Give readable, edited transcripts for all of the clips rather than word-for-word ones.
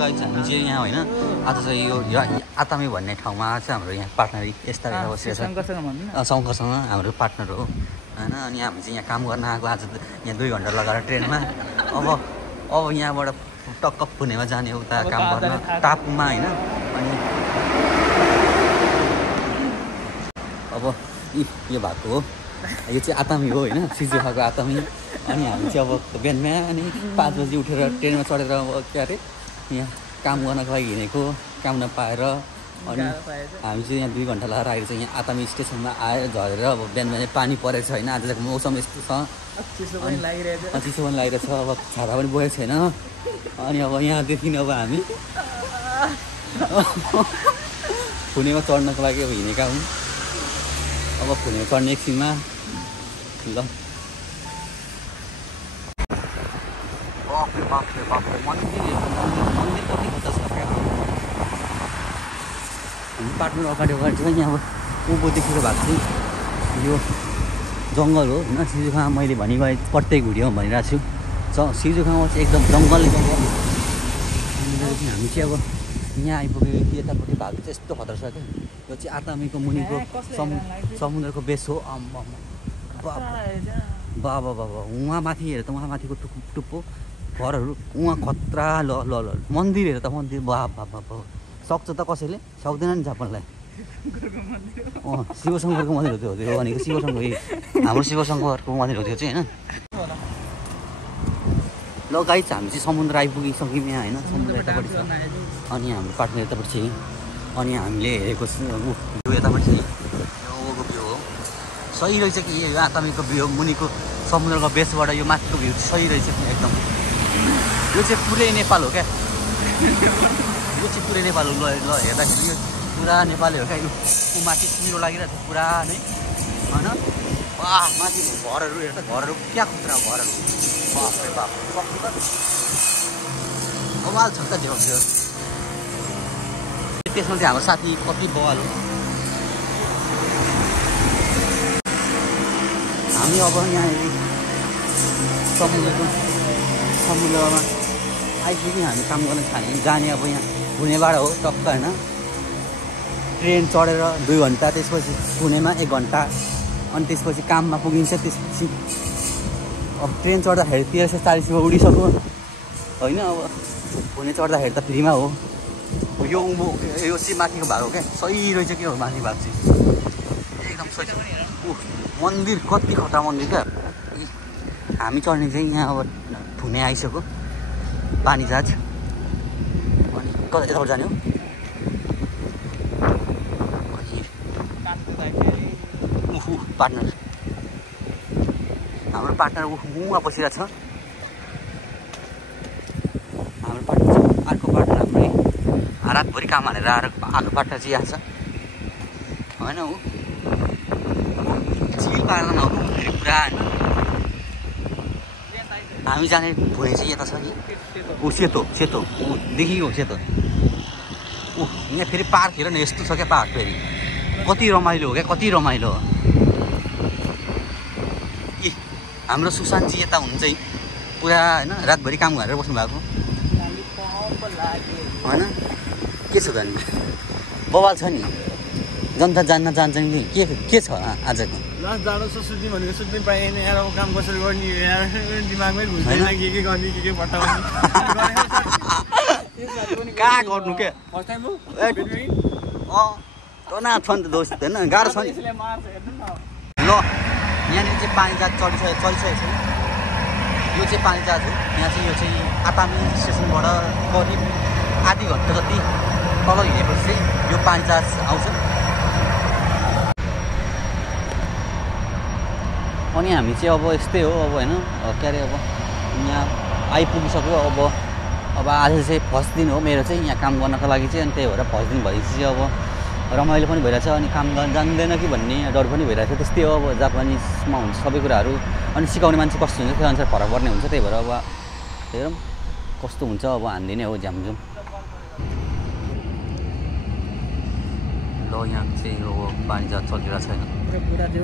Guys हामी चाहिँ यहाँ होइन आज चाहिँ यो आतामी भन्ने ठाउँमा चाहिँ हाम्रो यहाँ पार्टनर यस्ता रहेर बसेको छ शङ्करसँग हाम्रो पार्टनर हो होइन अनि हामी चाहिँ यहाँ काम गर्न आएको आज यहाँ 2 घन्टा लगाएर ट्रेनमा अब यहाँबाट टक्क पुणेमा जाने उता काम गर्न टापुमा होइन अनि अब यो भएको हो यो चाहिँ आतामी हो होइन सिजुखाको आतामी अनि हामी चाहिँ अब बिहान 5 बजी उठेर ट्रेनमा चढेर अब के अरे यहाँ काम गर्नको लागि हिँडेको काम नपाएर अनि हामी चाहिँ यहाँ 2 घन्टा लगाएर आएर चाहिँ यहाँ आतामी स्टेसनमा आएर झरेर अब बिहान पानी परेको छ होइन आजको मौसम यस्तो छ चिसो पनि लागिरहेछ अब छाता पनि बोकेको छैन अनि अब यहाँदेखि अब हामी पुणेमा चढ्नको लागि अब हिँडेका हौँ अब पुणेमा चढ्ने एकछिनमा ल बाफ्रे मन्दिर कति खतरा छ क्या हामी पार्टनर अगाडि चाहिँ यहाँ अब उँभो देखेर भएको चाहिँ यो जङ्गल हो होइन सिजुखामा मैले भनिगएँ प्रत्येक भिडियोमा भनिरहेको छु सिजुखामा चाहिँ एकदम जङ्गल हामी चाहिँ अब यहाँ आइपुग्यो यतापट्टि भएको चाहिँ यस्तो खतरा छ क्या यो चाहिँ आतामीको मुनिको समुद्रको बेस हो बाबा उहाँ माथि हेर त उहाँ माथिको टुप्पो घरहरू उहाँ खतरा ल मन्दिर हेर त मन्दिर बाबा सक्छ त कसैले सक्दैन नि जापानलाई शिवशङ्करको मन्दिर हो त्यो भनेको शिवशङ्कर हाम्रो शिवशङ्करको मन्दिर हो त्यो चाहिँ होइन ल गाइस हामी चाहिँ समुद्र आइपुगिसक्यौँ यहाँ होइन समुद्र यतापट्टि छ अनि हाम्रो पार्टनर यतापट्टि चाहिँ अनि हामीले हेरेको भ्यू यतापट्टि चाहिँ योको भ्यू हो सही रहेछ कि यो आतामीको भ्यू मुनिको समुद्रको बेसबाट यो माथिको भ्यू सही रहेछ एकदम यो चाहिँ पुरै नेपाल हो क्या यो चाहिँ पुरै नेपाल हो ल हेर्दाखेरि यो पुरा नेपाली हो क्या यो माथि पिरो लागिरहेको छ पुरा नै होइन माथि घरहरू हेर्छ घरहरू क्या खुद्रा घरहरू बाफ्रे बाफ बवाल छ त झ्याउ त्यसमा चाहिँ हाम्रो साथी कति बवाल हो हामी अब यहाँ समुद्रमा आइपुग्यौँ हामी काम गर्न जाने अब यहाँ पुणेबाट हो टक्क होइन ट्रेन चढेर 2 घन्टा त्यसपछि पुणेमा 1 घन्टा अनि त्यसपछि काममा पुगिन्छ त्यसपछि अब ट्रेन चढ्दाखेरि 1340 उडिसक्यो होइन अब पुणे चढ्दाखेरि त फ्रीमा हो यो चाहिँ माथिको भाग हो क्या सही रहेछ के हो माथि भाग चाहिँ एकदम सही मन्दिर कति खतरा मन्दिर क्या हामी चढ्ने चाहिँ यहाँ अब पुणे आइसक्यो पानी जहाज अनि कता यताबाट जाने हो पार्टनर हाम्रो पार्टनर उहाँ बसिरहेको छ हाम्रो पार्टनर अर्को पार्टनर हाम्रो रातभरि काम हालेर आएर आएको पार्टनर चाहिँ यहाँ छ होइन ऊ चिल पारेर नहुनु फेरि पुरा हामी जाने पुणे चाहिँ यता छ कि ऊ सेतो देखियो सेतो यहाँ फेरि पार्क हेर न यस्तो छ क्या पार्क फेरि कति रमाइलो हो क्या कति रमाइलो हो हाम्रो सुशान्तजी यता हुन्छ पुरा होइन रातभरि काम गरेर बस्नु भएको होइन के छ त नि बवाल छ नि जनता जान्न जान्छ नि के छ आजको जानु छ सुत्ने भनेको सुत्नै पाएन यार अब काम कसरी गर्ने यार दिमागमै घुस्दैन के गर्ने के पठाउने कहाँ गर्नु के फर्स्ट टाइम हो तना छ नि त दोस्त होइन गाह्रो छ नि ल यहाँनिर चाहिँ पानी जहाज चलिसकेको छ यो चाहिँ पानी जहाज हो यहाँ चाहिँ यो चाहिँ आतामी स्टेसनबाट करिब आधी घन्टा जति तल हिँडेपछि चाहिँ यो पानी जहाज आउँछ अनि हामी चाहिँ अब यस्तै हो अब होइन के अरे अब यहाँ आइपुगिसक्यो अब आज चाहिँ फर्स्ट दिन हो मेरो चाहिँ यहाँ काम गर्नको लागि चाहिँ अनि त्यही भएर फर्स्ट दिन भएपछि चाहिँ अब रमाइलो पनि भइरहेछ अनि काम गर्न जान्दैन कि भन्ने डर पनि भइरहेछ त्यस्तै हो अब जापानिजमा हुन्छ सबै कुराहरू अनि सिकाउने मान्छे कस्तो हुन्छ त्यो अनुसार फरक पर्ने हुन्छ त्यही भएर अब हेरौँ कस्तो हुन्छ अब हान्दिने हो झ्यामझुम ल यहाँ चाहिँ यो पानी जहाज चलिरहेको छैन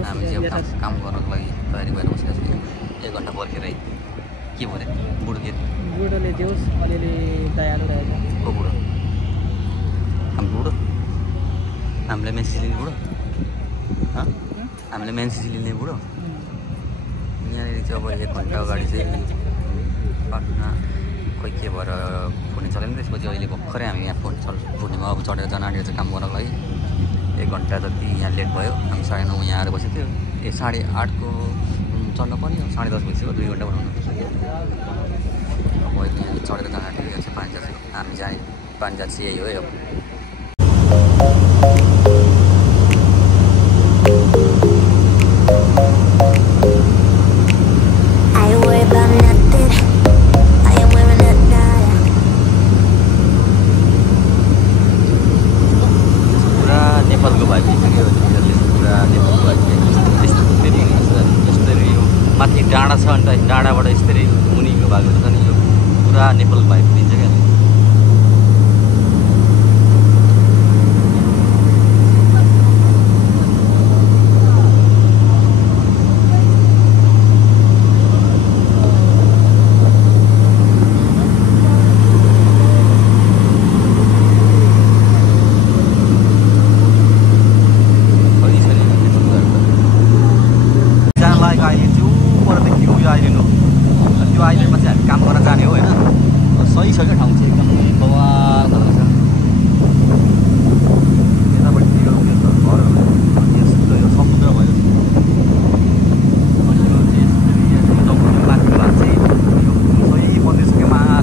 हामी चाहिँ काम गर्नको लागि तयारी भएर बसिरहेको छौँ 1 घन्टा पर्खेर के भयो अरे बुढो के बुढोले देउस अलिअलि दयालु रहेछ को बुढो हाम्रो बुढो हामीले मेन्सिस लिने बुढो हामीले मेन्सिस लिने बुढो यहाँनिर चाहिँ अब 1 घन्टा अगाडि चाहिँ पाटना खोइ के भएर फोनै चलेन त्यसपछि अहिले भर्खरै हामी यहाँ फोनमा अब चढेर जान आँटेको छ काम गर्नको लागि 1 घन्टा जति यहाँ लेट भयो हामी 9:30 यहाँ आएर बसेको थियो 8:30को चढ्न पर्ने 10:30 भइसक्यो 2 घन्टा बनाउनु अब अहिले यहाँ चढेर जान आँटेको छ पानी चाहिँ हामी जाने पानी चाहिँ यही हो अब माथि डाँडा छ अन्त डाँडाबाट यस्तै मुनिको भागहरू छ नि यो पुरा नेपाल भाइब दिन्छ क्या त्यो आइल्यान्डमा चाहिँ हामी काम गर्न जाने हो होइन सही छ क्या ठाउँ चाहिँ एकदम बवाल खालको छ यतापट्टि यो घरहरू यो समुद्र भयो अनि यो चाहिँ समुद्र माथिको भाग चाहिँ यो सही पर्दैछ क्या माथि काम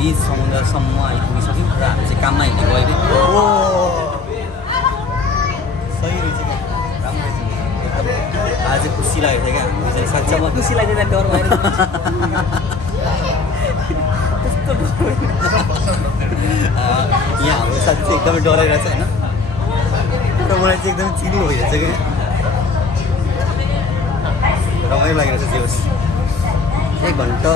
बीच समुद्रसम्म आइपुगिसक्यौँ र हामी चाहिँ काममा हिँड्ने गयो सही रहेछ क्या राम्रो एकदम आज खुसी लागेको थियो क्या हामीले साँच्चैमा खुसी लाग्यो डर भएर यहाँ हाम्रो साथी चाहिँ एकदमै डराइरहेछ होइन र मलाई चाहिँ एकदमै चिनी भइरहेछ क्या रमाइलो लागिरहेछ जे होस् 1 घन्टा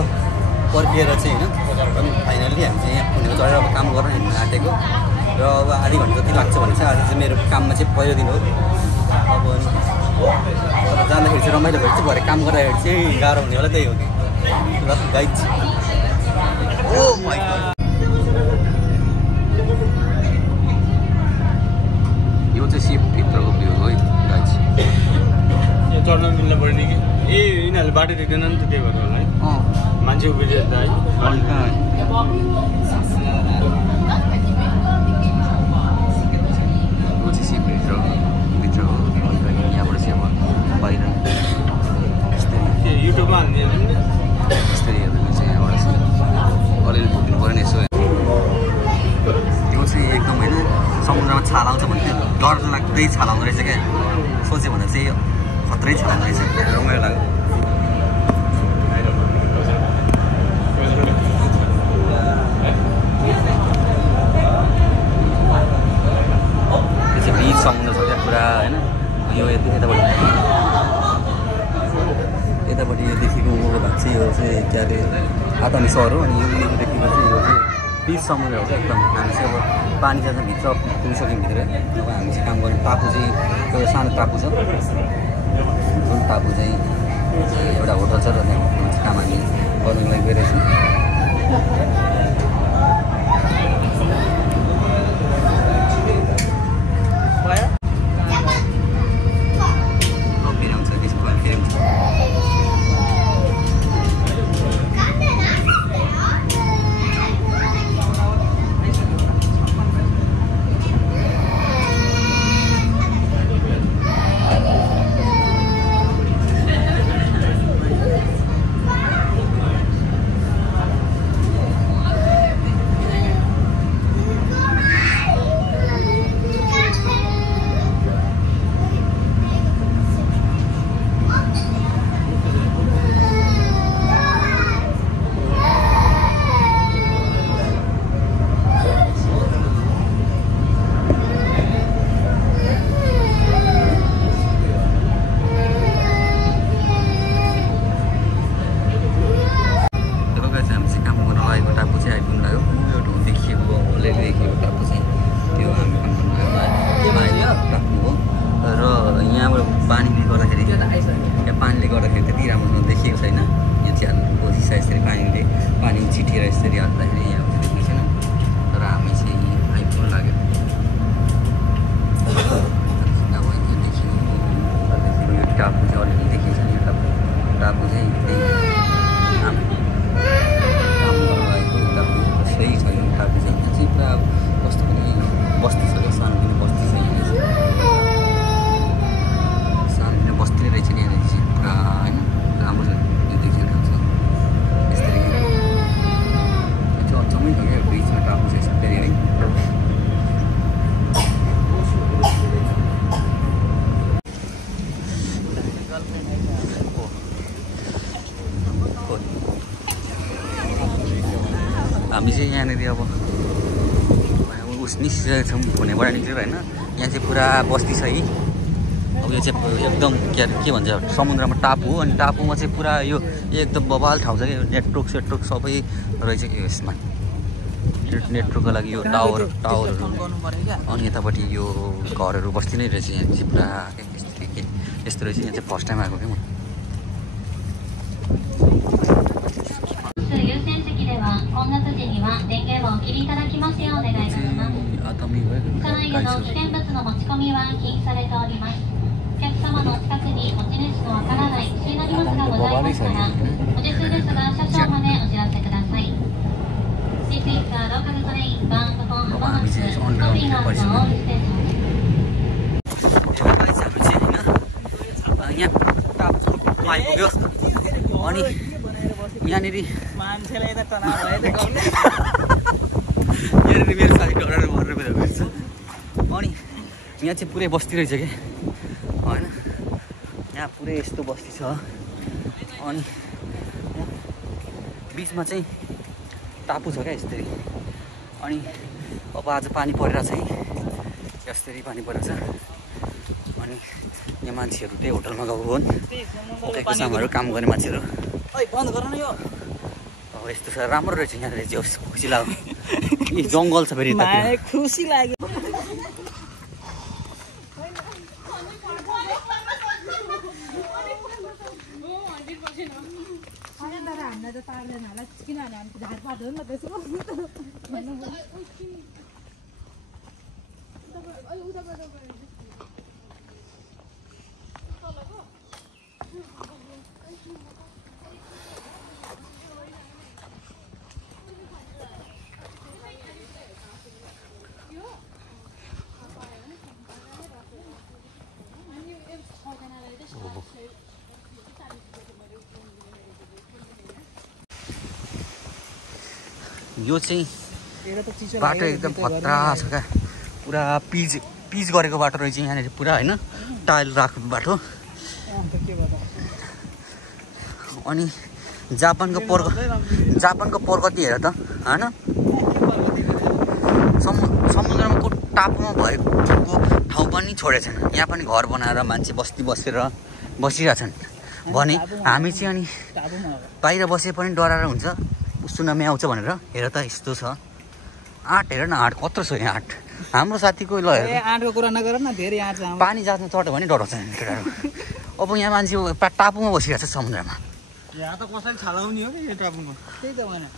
पर्खिएर चाहिँ होइन अनि फाइनल्ली हामी चाहिँ यहाँ पुणेमा चढेर अब काम गर्न हिँड्न आँटेको र अब आधी घन्टा जति लाग्छ भने चाहिँ आज चाहिँ मेरो काममा चाहिँ पहिलो दिन हो अब जाँदाखेरि चाहिँ रमाइलो भएर चाहिँ भरे काम गर्दाखेरि चाहिँ गाह्रो हुने होला त्यही हो कि ल गाइड ओ माइ गॉड यो चाहिँ सिपभित्रको भ्यू हो है गाइड चढ्न मिल्न पर्ने कि ए यिनीहरूले बाटो दिँदैन नि त के गर्नु होला है मान्छे उभिँदै है भित्र हो यहाँबाट चाहिँ अब बाहिर युट्युबमा हाल्ने यस्तरी हेर्नु चाहिँ यहाँबाट चाहिँ अलिअलि पुग्नु पऱ्यो नि यसो त्यो चाहिँ एकदम होइन समुद्रमा छाल आउँछ भने डर लाग्दै छाल आउँदो रहेछ क्या सोच्यो भने चाहिँ खत्रै छाल आउँदो रहेछ रमाइलो लाग्यो समुद्र छ क्या पुरा होइन यो यतापट्टि यो देखेको भाग चाहिँ यो चाहिँ के अरे आटानी सहर हो। अनि यो मुनिको देखेको चाहिँ यो चाहिँ बिच समुद्र हो क्या एकदम। हामी चाहिँ अब पानी जाँदा भित्र पुगिसक्यौँ भित्र। अब हामी चाहिँ काम गर्ने टापु चाहिँ एउटा सानो टापु छ, जुन टापु चाहिँ एउटा होटल छ र त्यहाँ काम हामी गर्नुको लागि गइरहेछौँ। हामी चाहिँ यहाँनिर अब उस निस्किरहेको छौँ हुनेबाट निस्केर होइन। यहाँ चाहिँ पुरा बस्ती छ है। अब यो चाहिँ एकदम के भन्छ समुद्रमा टापु हो। अनि टापुमा चाहिँ पुरा यो एकदम बबाल ठाउँ छ कि नेटवर्क सेटवर्क सबै रहेछ कि यसमा। नेटवर्कको लागि यो टावरहरू अनि यतापट्टि यो घरहरू बस्ती नै रहेछ। यहाँ चाहिँ पुरा यस्तो रहेछ। यहाँ चाहिँ फर्स्ट टाइम आएको क्या म। आइपुग्यो अनि यहाँनिर मान्छेलाई त तनाव भयो यहाँनिर मेरो साथी डराएर मरेर गएको रहेछ। अनि यहाँ चाहिँ पुरै बस्ती रहेछ क्या होइन। यहाँ पुरै यस्तो बस्ती छ। अनि बिचमा चाहिँ टापु छ क्या यसरी। अनि अब आज पानी परिरहेछ है, यसरी पानी परिरहेछ। अनि यहाँ मान्छेहरू त्यही होटलमा गएको हुन्, ओकेको सामानहरू काम गर्ने मान्छेहरू। बन्द गर न यो। अब यस्तो छ, राम्रो रहेछ यहाँनिर चाहिँ, खुसी लाग्यो। यी जङ्गल छ फेरि खुसी लाग्यो। यो चाहिँ बाटो एकदम खतरा छ क्या, पुरा पिच गरेको बाटो रहेछ यहाँनिर पुरा होइन, टाइल राख्नु बाटो। अनि जापानको प्रगति हेर त होइन, समुद्रमा को टापुमा भएको ठाउँ पनि छोडेछन्। यहाँ पनि घर बनाएर मान्छे बस्ती बसेर बसिरहेछन्। भने हामी चाहिँ अनि बाहिर बसे पनि डराएर हुन्छ सुनामी आउँछ भनेर। हेर त यस्तो छ आँट, हेर न आँट कत्रो छ यहाँ आँट। हाम्रो साथीको ल हेर आँटको कुरा नगर न, धेरै आँट छ। पानी जाँच्नु चढ्यो भने डराउँछ केटाहरू। अब यहाँ मान्छे टापुमा बसिरहेको छ समुद्रमा। यहाँ त कसैले छालाउने हो कि यो टापुमा। त्यही त भने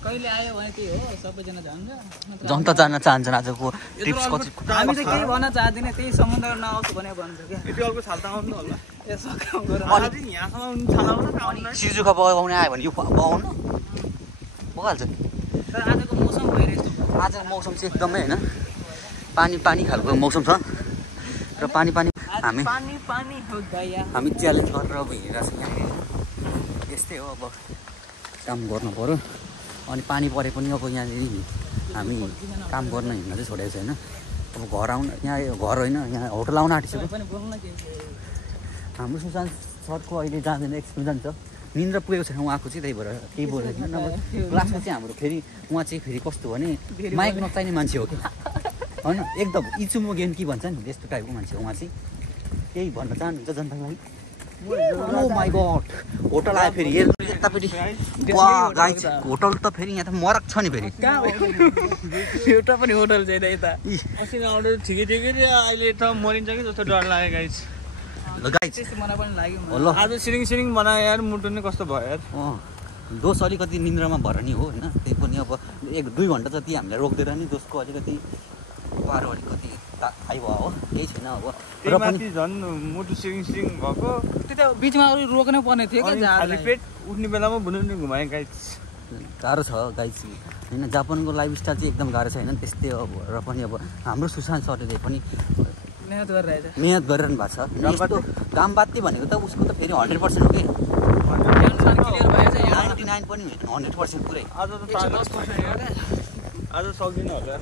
कहिले आयो भने त्यही हो, सबैजना जान्छ। जनता जान चाहन्छन् आजको टिप्स कति। हामी त केही भन्न चाहदैन, त्यही समुद्र नआउँछ भने भन्छ क्या। यति अल्को छाल त आउनु होला। यसो काम गर। अनि यहाँसम्म छालाउन त आउनु। सिजुखा बगाउने आयो भने यो बगाउनु बगाल्छ। तर आजको मौसम भइरहेको छ। आजको मौसम चाहिँ एकदमै होइन पानी पानी खालको मौसम छ र पानी पानी हामी पानी पानी हो गया। हामी च्यालेन्ज गरेर अब हिँडिरहेको छौँ यहाँ। यस्तै हो अब काम गर्नु पऱ्यो। अनि पानी परे पनि अब यहाँनिर हामी काम गर्न हिँड्न चाहिँ छोडेको छैन। अब घर आउन यहाँ घर होइन यहाँ होटल आउन आँटिसक्यो। हाम्रो सुशान्त सरको अहिले जाँदैन एक्सपिरियन्स छ, निन्द्रा पुगेको छैन उहाँको चाहिँ, त्यही भएर केही बोलेको छैन। नभए क्लासमा चाहिँ हाम्रो फेरि उहाँ चाहिँ फेरि कस्तो भने माइक नचाहिने मान्छे हो कि होइन, एकदम इचुमो गेम के भन्छ नि त्यस्तो टाइपको मान्छे हो उहाँ चाहिँ। केही भन्न चाहनुहुन्छ जनतालाई? ओ माई गड होटल आयो फेरि यतापट्टि। वा गाई होटल त फेरि यहाँ त मरक छ नि फेरि। एउटा पनि होटल छैन यता। अस्ति आउँदा ठिकै ठिकै थियो, अहिले त मरिन्छ कि जस्तो डर लाग्यो गाइस। ल गाई त्यस्तो मलाई पनि लाग्यो। ल आज सिरिङ सिरिङ बनायो यार, मुटु नै कस्तो भयो यार। दोष अलिकति निन्द्रामा भएर नि हो होइन। त्यही पनि अब 1-2 घन्टा जति हामीलाई रोक्दैन नि दोषको अलिकति पारो अलिकति थाहै भयो हो, केही छैन अब। र पनि झन् मुटु सिरिङ सिरिङ भएको त्यो त बिचमा अरू रोक्नै पर्ने थियो क्या। खाली पेट उठ्ने बेलामा बुनुने घुमाएँ गाइस। गाह्रो छ गाई चाहिँ होइन। जापानको लाइफस्टाइल चाहिँ एकदम गाह्रो छ होइन त्यस्तै अब। र पनि अब हाम्रो सुशान्त सरले पनि मेहनत गरिरहेछ। मेहनत गरिरहनु भएको छ। यस्तो काम बात्ती भनेको त उसको त फेरि 100% हो कि, क्लियर भएछ। 99 पनि होइन 100% पुरै। आज त 10% आज सक्दिनँ होला।